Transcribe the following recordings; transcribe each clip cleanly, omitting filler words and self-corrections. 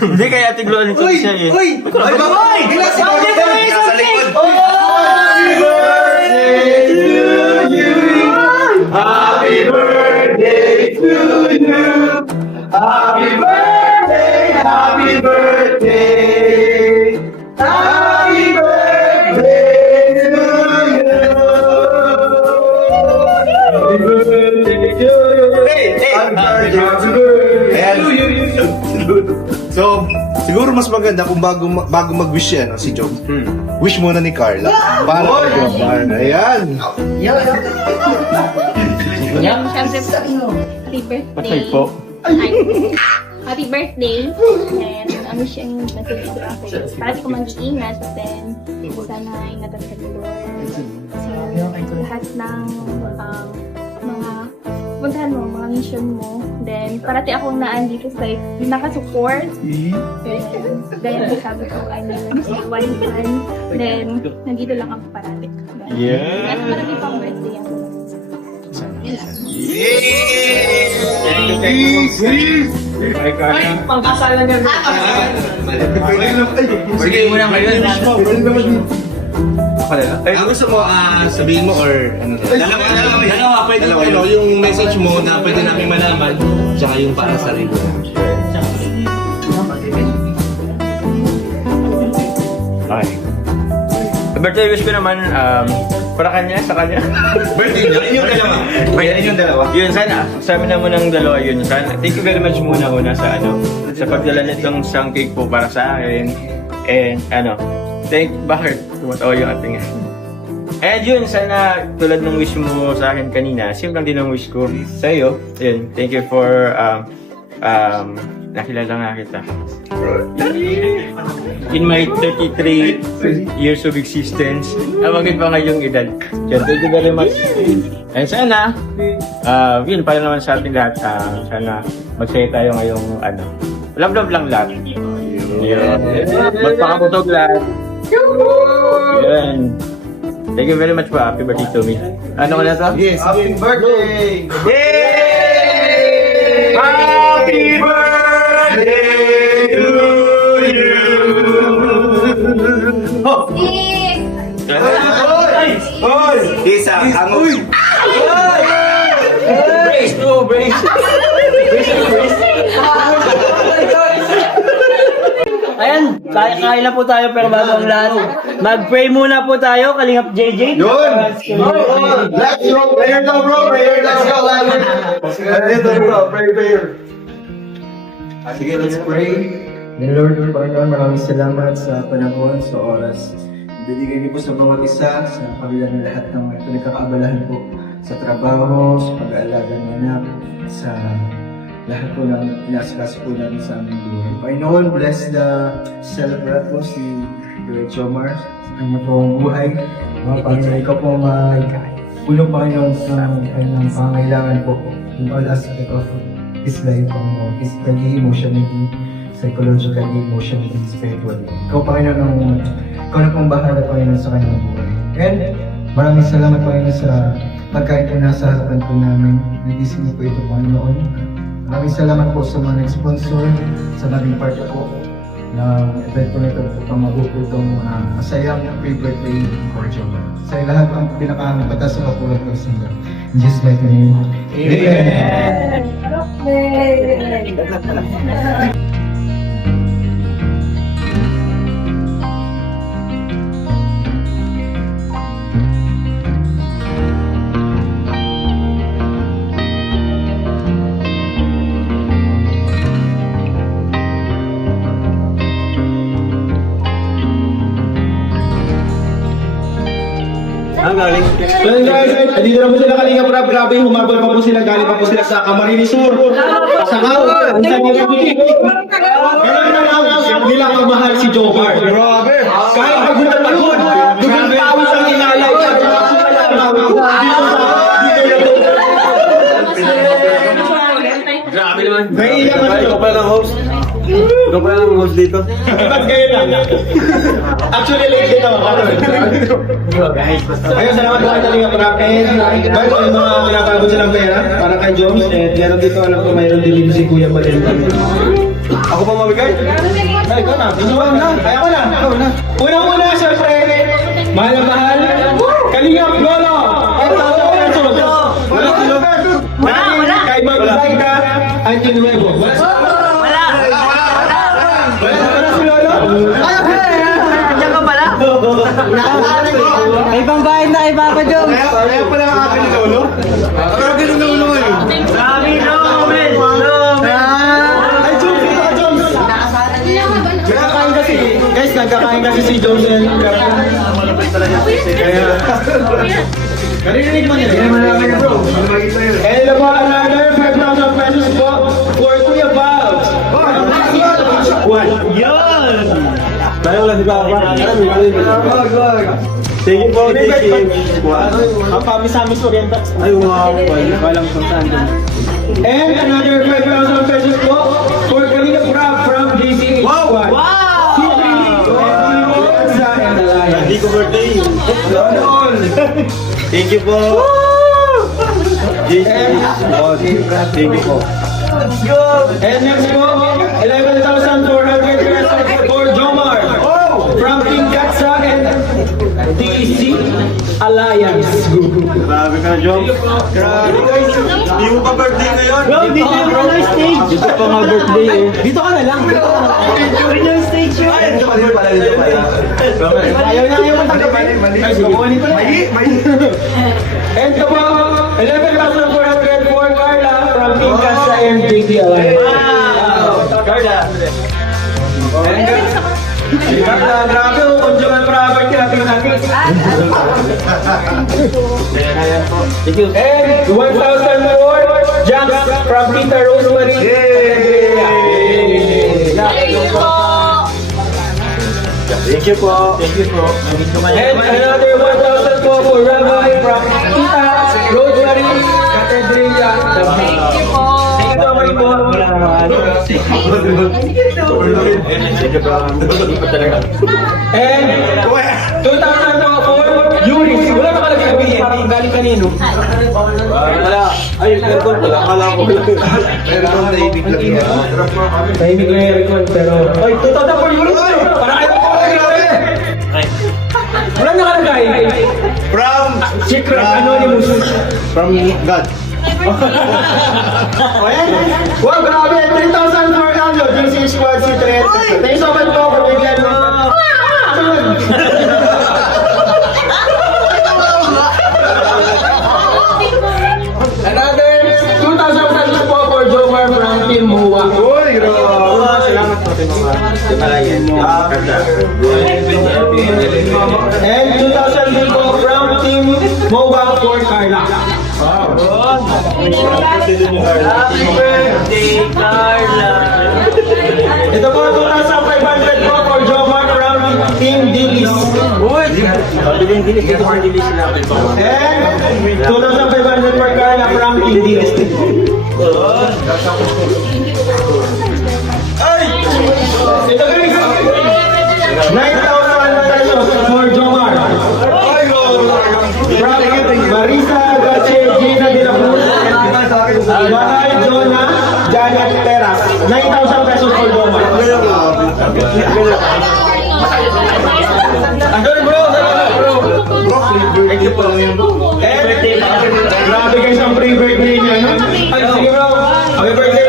Hindi kaya tigluan ito siya eh. Uy! Ay, babay! Nasa likod! Happy birthday to you! Happy birthday to you! Happy birthday! Happy birthday! Happy birthday to you! Happy birthday to you! Happy birthday to you! So, siguro mas maganda kung bago mag-wish yan, si Job. Wish muna ni Carla. Para kay Job. Ayan. Siyempre po, happy birthday. po. Happy birthday. And ano siyang message ko ako. Para ko mag-iingat. Then, sana ay natatag ni Lord. Kasi lahat ng mga puntahan mo, mga mission mo. Then, parati akong naandito sa nakasupport. Dahil sabi ko, I mean, one fan. Then, nandito lang ako parati. Yeah. At marami pang birthday ako. Pangkasalan niya. Sige muna ngayon. Ay, gusto mo sabihin mo or ano? Dalawa, pwede Dalawa, tayo. yung message mo na pwede namin malaman, tsaka yung para sa sarili. Okay. Birthday wish ko naman, para kanya, sa kanya. Birthday niya? Yun yung dalawa. Yun yung dalawa. Yun, sana, sa amin naman ng dalawa yun. Sana, thank you very much muna sa sa pagdala nitong isang cake po para sa akin. And bakit tumatawa yung ating and yun, sana tulad ng wish mo sa akin kanina, same lang din ang wish ko sa iyo. Yun, thank you for nakilala nga kita. In my 33 years of existence, abagin pa ngayong edad. Yan, thank you very much. And sana, yun, para naman sa ating lahat, sana magsaya tayo ngayong, love lang lahat. Yun. Magpakabutog lahat. Yun. Thank you very much po. Happy birthday to me. Ano ko na to? Yes, happy birthday! Yay! Happy birthday to you! Hoy! Isa, angoy! Brace to brace. Ayan, kain na po tayo pero bago ang lahat, mag-pray muna po tayo, Kalingap JJ. Yun! Let's go! Prayer daw bro! Prayer! Let's go! Prayer! Sige, let's pray. And Lord, Panginoon, maraming salamat sa panahon, sa oras. Binigay niyo po sa bawat isa, sa kabila ng lahat ng pinagkakaabalahan po sa trabaho, sa pag-aalaga ng anak, sa lahat po ng inasikaso po namin sa aming buhay. Panginoon, bless the celebrant po si Kuya Jomar sa kanyang pong buhay. Panginoon, ikaw po mag-ulong Panginoon sa kanyang pangangailangan po in all aspect of his life, Panginoon, physically, emotionally, psychologically, emotionally, spiritually. Ikaw, Panginoon, ikaw na pong bahala, Panginoon, sa kanyang buhay. And maraming salamat, Panginoon, sa pagkain po nasa harapan po namin. Nagising niyo po ito, Panginoon. Maraming salamat po sa mga nag-sponsor, sa naging part po ng event po nito upang mabuo itong masayang pre-birthday for Jomar. Sa lahat ng pinakabatas sa kapulad ko sa inyo. In Jesus' mighty name. Amen! Galing. So guys, dito na po sila Kalinga Prab. Grabe, humabol pa po sila. Galing pa po sila sa Camarines Sur. Sa Kaw. Ang sabi niya po dito. Ganun na lang nila kamahal si Joker. Grabe! Kahit pagod na pagod, dugang tawis ang inalay. Grabe naman. Naiiyak na Ikaw pa lang host. Ikaw pa lang host dito. Ba't kayo lang? Actually, late dito. Ayun, salamat po kay Kalinga Prab. And guys, may mga pinapagod silang pera para kay Joms. And meron dito, alam ko, mayroon din dito si Kuya Valentine. Ako pa mabigay? Ay, ikaw na. Ikaw na. Ay, ako na. Ikaw na. Unang-una, syempre, mahal na mahal. Kalingap Lolo. Ay, pesos. Wala silog. Wala. Kay Magbay ka. Angie Nuevo. Wala si Lolo. Diyan ka pala? May pambayad na kay Papa Jom. Kaya pala ang akin ni Lolo. Ang akin ni Lolo ngayon. Sabi Roman! Ay, Jones, dito ka, Jones. Nagkakain kasi. Guys, nagkakain kasi si Jones. Narinig mo nila. And about another 5,000 pesos po for Kuya Valves. Yan! Tayo lang si Papa. Thank you po, thank you. Ang pamis-amis oriental. Ay, wow. Walang saan. And another 5,000 pesos po for Kalina Prab from DCH Squad. Wow! Hindi ko birthday. Thank you po. Thank you po. And next po, 11,400 pesos for Jomar from Team Katsa and DC Alliance Group. Grabe ka, Jom. Grabe guys. Hindi mo pa birthday ngayon. Bro, dito yung ano stage. Dito pa nga birthday eh. Dito ka na lang. Dito yung stage yun. Ay, dito pala. Ayaw na ayaw matanggapin. Ay, subukan nito na. And ito po, 11,400 for Carla from Team Katsa and DC Alliance. Carla. Si Carla, grabe o, conjugal property natin natin. Thank you. And 1,000 more, Jax from Tita Rosemary. Thank you po. And another 1,000 po for Rabbi from Tita Rosemary Catedrilla. Thank you po. Thank you po. And 2,000 po for Yuri. Wala na kalagay ang galing kanino. Wala. Ay, aircon pala. Akala ko. Aircon na ibig lang yan. Tahimik na yung aircon pero... Ay, 2,000 for Yuri. Para kayo po. Wala nakalagay. From Secret Anonymous. From God. Ayan. Wow, grabe. 3,000 for ano. DC Squad si Tret. Thank you so much po for bigyan mo. Another 2,000 pesos po for Jomar from Team Mua. Uy, grabe. Salamat po sa mga kapalayan mo. And 2,000 din po from Team MOA for Carla. Happy birthday, Carla. Ito po 2,500 po for Jomar from Team Dilis. Pabiling dilis. Dito sa dilis sila. And 2,500 for Carla from Team Dilis. Ito guys, 9,000 pesos for Jomar. From Marisa Gache, Gina de la Cruz, Mahal Jonah, Janet Teras. 9,000 pesos for Jomar. Andun bro, Thank you po lang yun. grabe guys ang pre-birthday niya. No? Ay, sige bro. Happy birthday.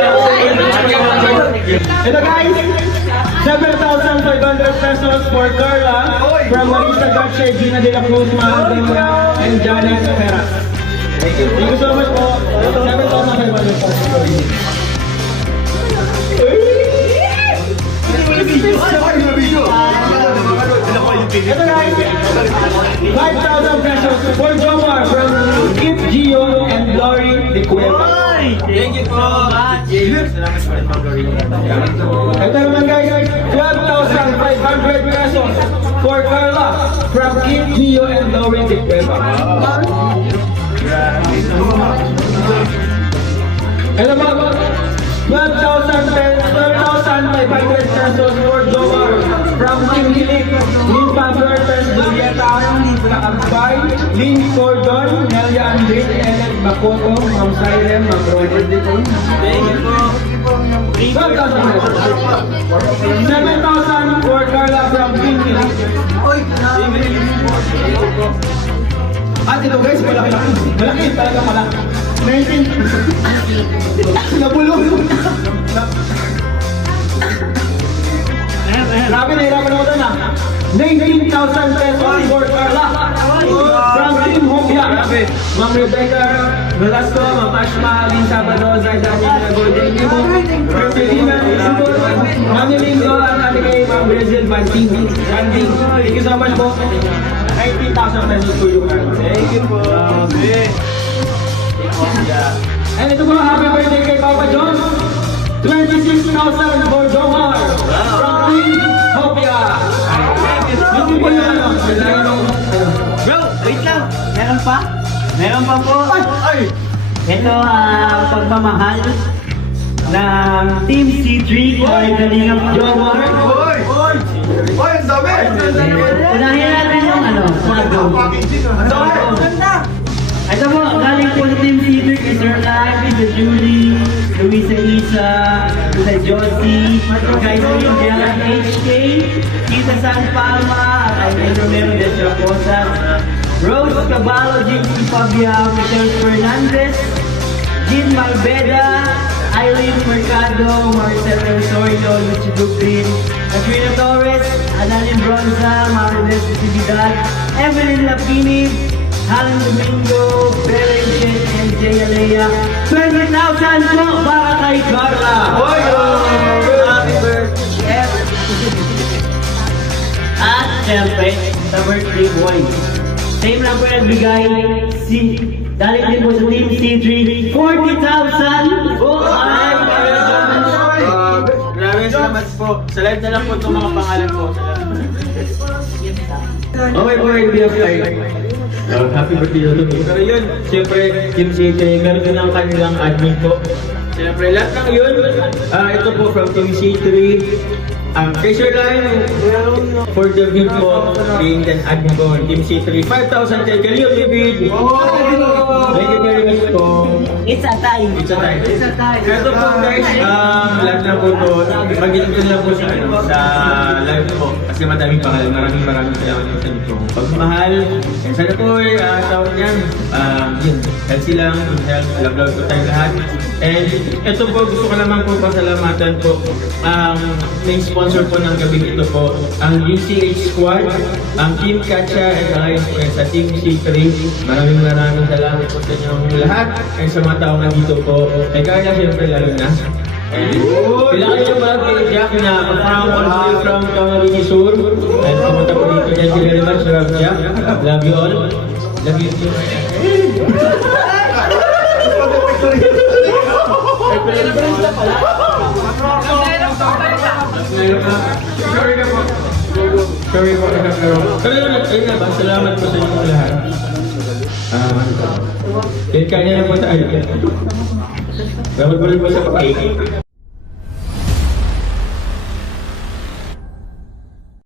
Ito guys, 7,500 pesos for Carla from Marisa Gache, Gina de la Cruz, Mahal Jonah, and Janet Teras. Thank you so much po. 7,500 pesos. Ito guys, 5,000 pesos for Jomar from Kip Gio and Lori de Cueva. Thank you po. Salamat po. Ito naman guys, 12,500 pesos for Carla from Kip Gio and Lori de Cueva. Ito naman, 12,500 pesos for Jomar from Team Hilik, Lynn Pablertes, Julieta, Kaambay, Lynn Cordon, Nelia Andre, Ellen Bacoto, Ma'am Siren, Ma'am Roger Dipon. Thank you po. 7,000 for Carla from Pinky. Ito guys, malaki. Malaki talaga pala. 19. Nabulong. Grabe, nahirapan ako doon 19,000 pesos for Carla. From Team Hopia. Ma'am Rebecca Velasco, Ma'am Ashma, Alin Sabado, Zayda, Golden Limo, Marcelina, Ma'am Lindo, at kay Ma'am Brazil, Banting. Thank you so much po. 19,000 pesos for you, Carla. Thank you po. And ito po, happy birthday kay Papa John. 26,000 for Jomar. From Team Hopia. Hindi po yan. Bro, wait lang. Meron pa? Meron pa po. Ito pagmamahal ng Team C3 kay Kalingap Jomar. Ang dami! Unahin natin yung ito po, galing po sa Team C3 kay Sir Lai, kay Julie, Luisa Isa, kay Josie, kay Cynthia HK, Tita San Palma, kay Romero de Traposa, Rose Caballo, James Fabia, Michelle Fernandez, Jean Malveda, Eileen Mercado, Marcel Osorio, Lucy Dupin, Katrina Torres, Analin Bronza, Marides Sibidad, Evelyn Lapini, Alan Domingo, Beren and Jay Alea. 20,000 po para kay Carla! Happy birthday! At syempre, sa birthday boy. Same lang po yung nagbigay dahil din po sa Team C3, 40,000! Grabe, salamat po. Sa live na lang po itong mga pangalan po. Okay po, BFI. Happy birthday na to. Pero yun, siyempre, Team C3, meron din ang kanilang admin po. Siyempre, lahat ng yun, ito po from Team C3. Kay Sir Lion, for the view po, being an admin po, Team C3, 5,000 kay Kalio David. Thank you very much po. It's a time. It's a time. Ito po guys, lahat na po to, mag-ito lang po sa live po. Kasi maraming salamat sa dito. Pagmahal, and sana po, tawag niyan, yun, healthy lang, good health, love po tayong lahat. And ito po, gusto ko naman po pasalamatan po, main sponsor po ng gabing ito po, ang UCH Squad, ang Team Katya and Alliance po sa Team C3. Maraming salamat po sa inyong lahat and sa mga tao nandito po. Kay Carla, siyempre lalo na. Kailangan nyo ba kay Jack na from all the way from Camarines Sur. And pumunta po dito. Thank you very much, Rob Jack. Love you all. Love you too. Sorry po, pero ayun nga ba, salamat po sa inyong lahat. Kaya kanya na po tayo. Salamat po rin po sa pag-ibig.